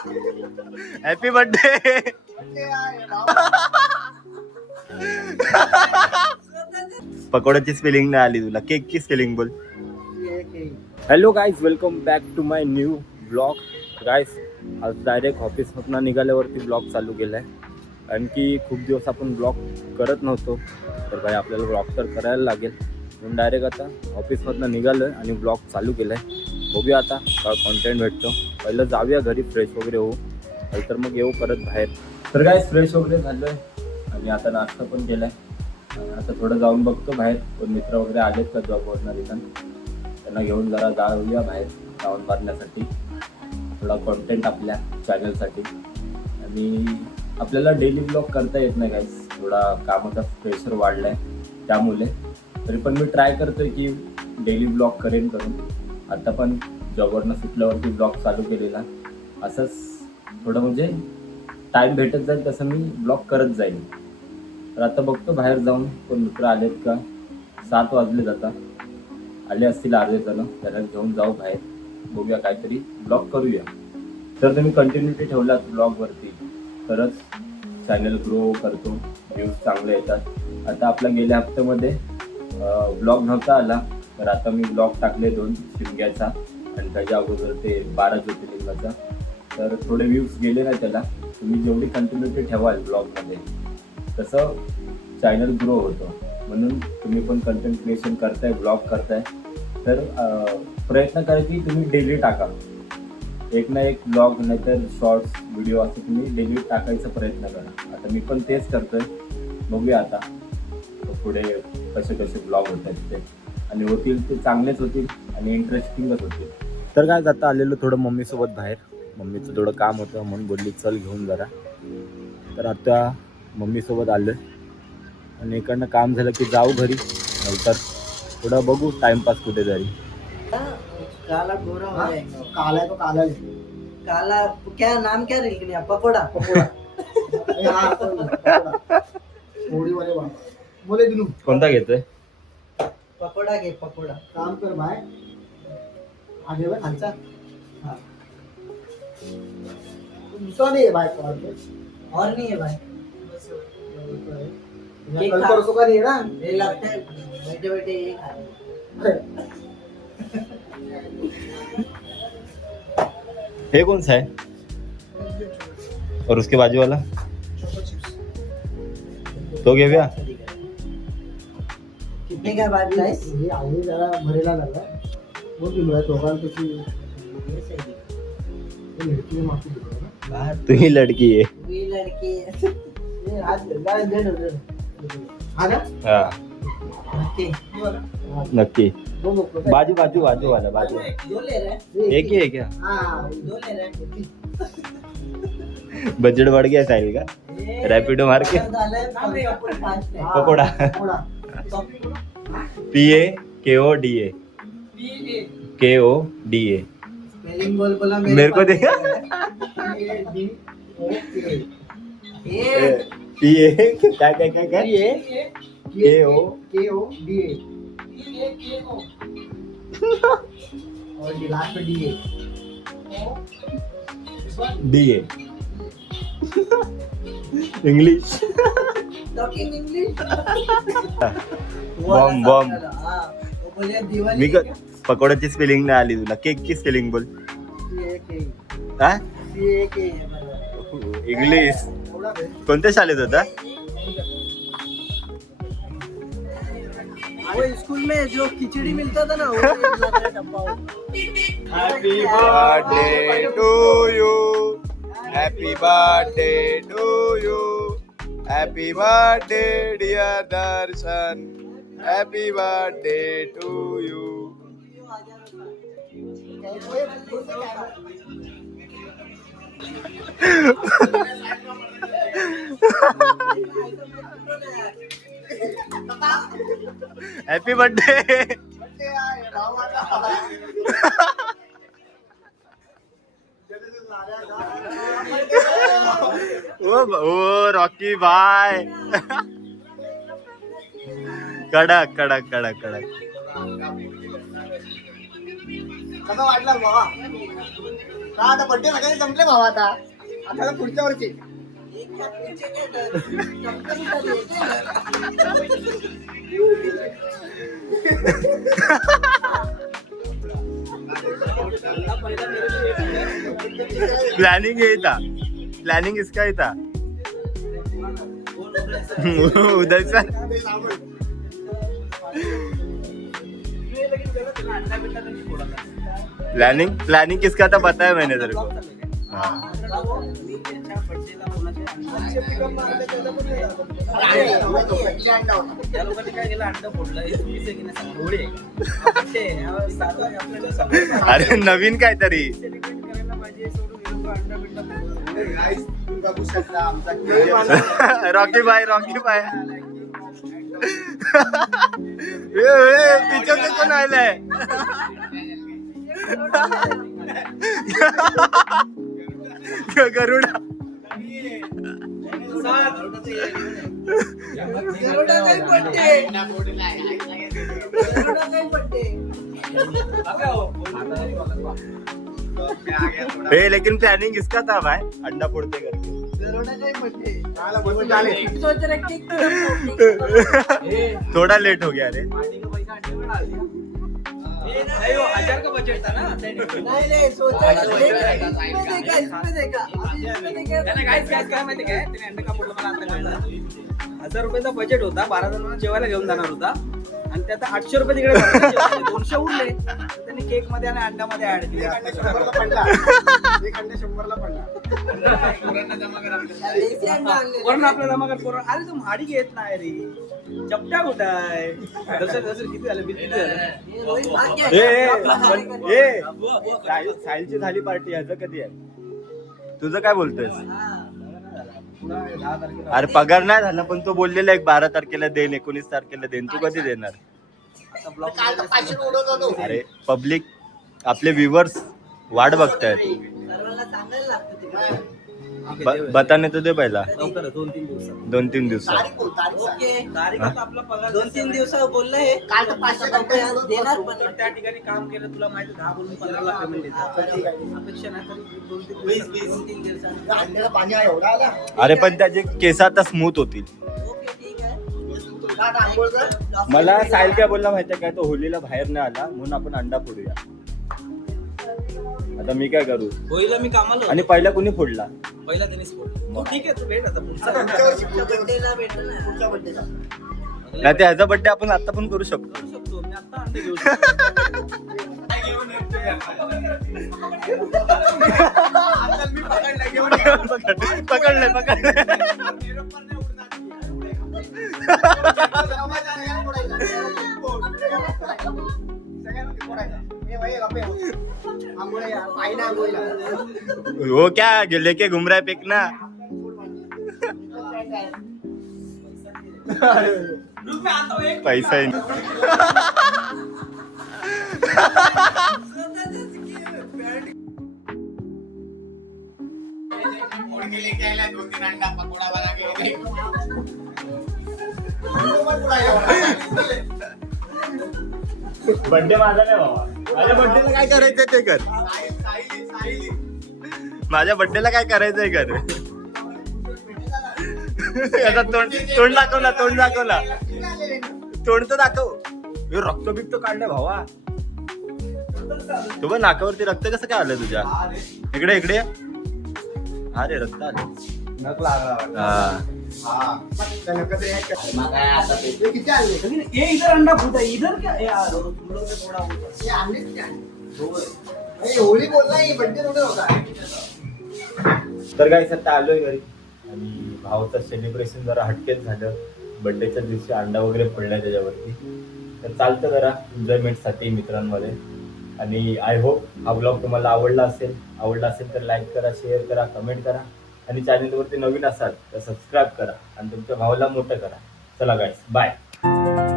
Happy birthday. पकोड्याची spelling नाही आली तुला, केकची स्पेलिंग बोल. Hello guys, welcome back to my new blog. Guys, आज डायरेक्ट ऑफिसमधून निघाल्यावरती ब्लॉग चालू केला आहे. आणखी खूप दिवस आपण ब्लॉग करत नव्हतो, तर भाई आपल्याला ब्लॉग तर करायला लागेल. म्हणून डायरेक्ट आता ऑफिसमधून निघालो आहे आणि ब्लॉग चालू केला आहे. बघूया आता काय कॉन्टेंट भेटतो. पहिलं जाऊया घरी, फ्रेश वगैरे होऊ, नंतर मग येऊ परत बाहेर. तर गाईज, फ्रेश वगैरे झालो आहे आणि आता नाश्ता पण केला आहे. आता थोडं जाऊन बघतो बाहेर कोण मित्र वगैरे आलेत का जॉबवरनं रिटर्न, त्यांना घेऊन जरा जाऊया बाहेर राऊंड मारण्यासाठी, थोडा कॉन्टेंट आपल्या चॅनलसाठी. आणि आपल्याला डेली ब्लॉग करता येत नाही गाईज, थोडा कामाचा प्रेशर वाढला आहे त्यामुळे. तरी पण मी ट्राय करतो आहे की डेली ब्लॉग करेन करून. आता पण जॉबवरनं सुटल्यावरती ब्लॉग चालू केलेला. असंच थोडं म्हणजे टाईम भेटत जाईल तसं मी ब्लॉग करत जाईल. तर आता बघतो बाहेर जाऊन कोण मित्र आलेत का. 7 वाजले जातात, आले असतील अर्धे जण, त्याला घेऊन जाऊ बाहेर, बघूया काहीतरी ब्लॉग करूया. तर तुम्ही कंटिन्युटी ठेवलात ब्लॉगवरती तरच चॅनल ग्रो करतो, व्ह्यूज चांगले येतात. आता आपल्या गेल्या हप्त्यामध्ये ब्लॉग नव्हता आला, तर आता मी ब्लॉग टाकले 2 शिमग्याचा आणि त्याच्या अगोदर ते 12 ज्योतिर्लिंगाचा. तर थोडे व्ह्यूज गेले नाही त्याला. तुम्ही जेवढी कंटिन्युटी ठेवाल ब्लॉगमध्ये तसं चॅनल ग्रो होतं. म्हणून तुम्ही पण कंटेंट क्रिएशन करताय, ब्लॉग करताय, तर प्रयत्न करा की तुम्ही डेली टाका. एक ना एक ब्लॉग नाहीतर शॉर्ट्स व्हिडिओ असं तुम्ही डेली टाकायचा प्रयत्न करा. आता मी पण तेच करतोय. बघूया आता पुढे कसे कसे ब्लॉग होत आहेत ते, आणि होतील ते चांगलेच होतील आणि इंटरेस्टिंगच होतील. तर काय, आता आलेलो थोडं मम्मीसोबत बाहेर. मम्मीचं थोडं काम होतं म्हणून बोलली चल घेऊन जरा. तर आता मम्मीसोबत आलो आणि इकडनं काम झालं की जाऊ घरी, नंतर थोडं बघू टाइमपास कुठे तरी. काला गोरा हो जाएगा। काला है तो काला ही। काला क्या नाम, क्या रख पकोड़ा पकोड़ा हाँ, पकोड़ा थोड़ी वाले बात बोले दिनू कोणता घेतोय? पकोड़ा के पकोड़ा। काम कर भाई, आगे बढ़ खालचा। हाँ दूसरा नहीं है भाई, कॉल पे और नहीं है भाई, कल परसों का नहीं है ना। ये लगता है बैठे बैठे ये खा रहे हैं। हे कौन सा है और उसके बाजू वाला तो घे भैया. कितने का बात प्राइस? ये आगे जरा भरेला लगा वो किलो है दोघांपैकी. ये लड़की ने माफी दिली ना. तू ही लड़की है. ये लड़की है। ये आज गाय दे दे हाँ ना. हा नक्की ये वाला नक्की. दो लोग बाजू बाजू बाजू वाला बाजू. दो ले रहे हैं, एक ही है क्या? हाँ दो ले रहे हैं। बजट बढ़ गया साहिल का. ये रैपिडो मार के pakoda. Pakoda PAKODA KODA. Spelling बोल बोला मेरे को देखा. ये PA क्या क्या क्या क्या KODA और ये लास्ट में DA. DA. English. Talking English. Bomb bomb. वो बोले दिवाली मी पकोड्याची स्पेलिंग नाही आली तुला, केकची स्पेलिंग बोल. हा इंग्लिश. कोणत्या शाळेत होता? वो स्कूल में जो खिचड़ी मिलता था ना, वो लग रहा डब्बा। Happy birthday to you. Happy birthday to you. Happy birthday dear Darshan. Happy birthday to you. Happy birthday. ओ रॉकी भाई. कडक कडक कडक कडक. कसा वाटला बाबा? आता बड्डे सगळे संपले भावा आता पुढच्या वर्षी प्लॅनिंग आहे था प्लॅनिंग इसका ही था उदय सर प्लानिंग किसका था पता है मैंने तेरे को हाँ. अरे नवीन काहीतरी बघू शकता आमचा रॉकी भाई पीछे से कोण आलाय गरुडा लेकिन प्लानिंग इसका था भाई अंडा फोड़ते करके थोड़ा लेट हो गया रे 1000 का बजट था ना नहीं सोचा इसमें देखा काय माहिती काय त्याने अंडे का फोडलं मला आता कळलं 1000 रुपयाचा बजेट होता 12 जणांना जेवायला घेऊन जाणार होता आणि त्यात 800 रुपये तिकडे 200 उरले त्यांनी केक मध्ये आणि अंड्यामध्ये ऍड केले 100 ला पडला 100 ला पडला वरून आपला जमा कर पोरं अरे तू भाडी घेत नाही रे चपट्या कुठं आहे दसर किती झालं बिल किती झालं साहिलची झाली पार्टी ह्याचं कधी आहे तुझं काय बोलतोयस अरे पगार नाही झाला पण तो बोललेला एक 12 तारखेला देईन 19 तारखेला देईन तू कधी देणार काल तर 500 उडवत होतो अरे पब्लिक आपले व्ह्युअर्स वाट बघतायत सर्वांना सांगायला लागतं बताने तो दे पहिला लवकर 2-3 दिवसात 2-3 दिवसात तारीख बोल, तारीख सांग. ओके तारीख आता आपला पगार 2-3 दिवसात बोललं हे काल तर 500 रुपये देणार पण त्या ठिकाणी काम केलं तुला माहिती 10 बोलून 15 लाख पेमेंट देतात अपेक्षा नाही तरी 2-3 दिवसात अंड्याला पाणी आहे एवढा आला अरे पण त्याचे केस आता स्मूथ होतील ओके ठीक आहे आता आंघोळ कर मला साहिल काय बोलला माहितीये काय तो होलीला बाहेर नाही आला म्हणून आपण अंडा फोडूया आता मी काय करू होईला मी कामाला आणि पहिला कुणी फोडला पहिला त्यांनीच बोलतो ठीक आहे तू भेट आता आता पुढच्या वर्षी बड्डेला भेटेल ना पुढच्या बड्डेला नाही ते ह्याचा बड्डे आपण आता पण करू शकतो करू शकतो मी आता अंडे घेऊ शकतो पकडले वो क्या लेके घूम रहा है फेंकना पैसा ही नहीं बर्थडे माझा नाही बाबा माझ्या बर्थडेला काय करायचंय ते कर माझ्या बर्थडेला काय करायचंय कर आता तोंड दाखवला तोंड तर दाखव रक्त बिक्त काढलं भावा तू पण नाकावरती रक्त कसं काय आलं तुझ्या इकडे इकडे अरे रक्त आलं किती आणले ये इधर अंडा फूटा इधर क्या यार तुम लोग ने थोड़ा हे आणले किती आणले हे होळी बोलला ही बड्डे थोडे होता तर काय आता आलोय घरी आणि भावाचं सेलिब्रेशन जरा हटकेच झालं बर्थडेच्या दिवशी अंडा वगैरे फोडलाय त्याच्यावरती तर चालतं जरा एन्जॉयमेंटसाठी मित्रांमध्ये आणि आय होप हा ब्लॉग तुम्हाला आवडला असेल तर लाईक करा शेअर करा कमेंट करा आणि चॅनलवरती नवीन असाल तर सबस्क्राईब करा आणि तुमच्या भावाला मोठं करा चला गाईस बाय